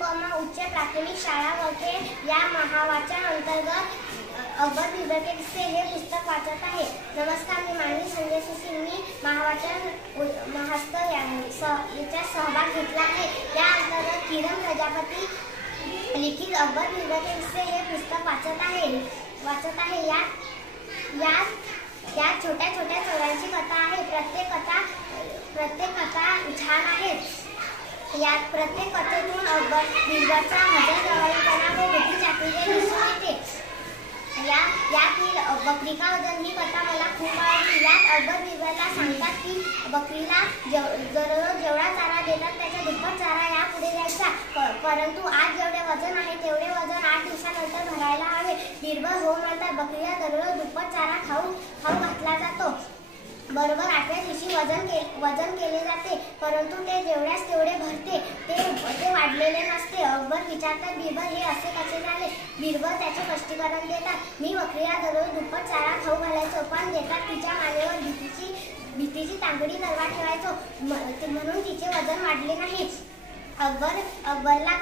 क उच्च प्राथमिक शाळा वखे या महावाचन अंतर्गत अकबर बिरबल के किस्से हे पुस्तक वाचत आहे। नमस्कार, मी मानवी संजय सुशील। मी महावाचन महोत्सव याच्यात सहभाग घेतला आहे। या अंतर्गत किरण प्रजापती लिखित अकबर बिरबल के किस्से हे पुस्तक वाचत आहे। यात छोट्या छोट्या चोरांची कथा आहे। प्रत्येक कथा छान आहे। यात प्रत्येक कथेतून अकबर बिरबलचा हजरजवानीपणा व बुद्धी चातुर्य दिसून येते। यातील बकरी का वजन ही कथा मला खूप आवडली। यात अकबर बिरबलला सांगतात की बकरीला दररोज जेवढा चारा देतात त्याच्या दुप्पट चारा यापुढे द्यायचा, परंतु आज जेवढे वजन आहे तेवढे वजन 8 दिवसानंतर भरायला हवे। बिरबल हो म्हणतात। बकरीला दररोज दुप्पट चारा खाऊ घातला जातो। बरोबर 8व्या दिवशी वजन केले जाते, परंतु ते जेवढ्यास तेवढे भरते, ते वाढलेले नसते। अकबर विचारतात, बिरबल हे असे कसे झाले? बिरबल त्याचे स्पष्टीकरण देतात, मी बकरीला दररोज दुप्पट चारा खाऊ घालायचो, पण देतात तिच्या मानेवर भीतीची तांबडी तलवार ठेवायचो, म्हणून तिचे वजन वाढले नाही। अकबरला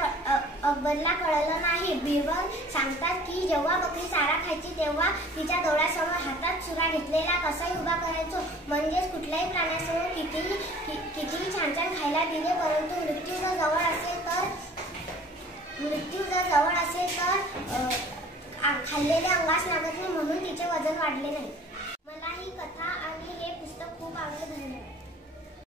कळलं नाही। बिरबल सांगतात की जेव्हा बकरी चारा खायची तेव्हा तिच्या डोळ्यासमोर हातात सुरा घेतलेला कसाही उभा करायचो, म्हणजेच कुठल्याही प्राण्यासमोर कितीही छान छान खायला दिले, परंतु मृत्यू जर जवळ असेल तर खाल्लेले अंगास लागत नाही, म्हणून तिचे वजन वाढले नाही।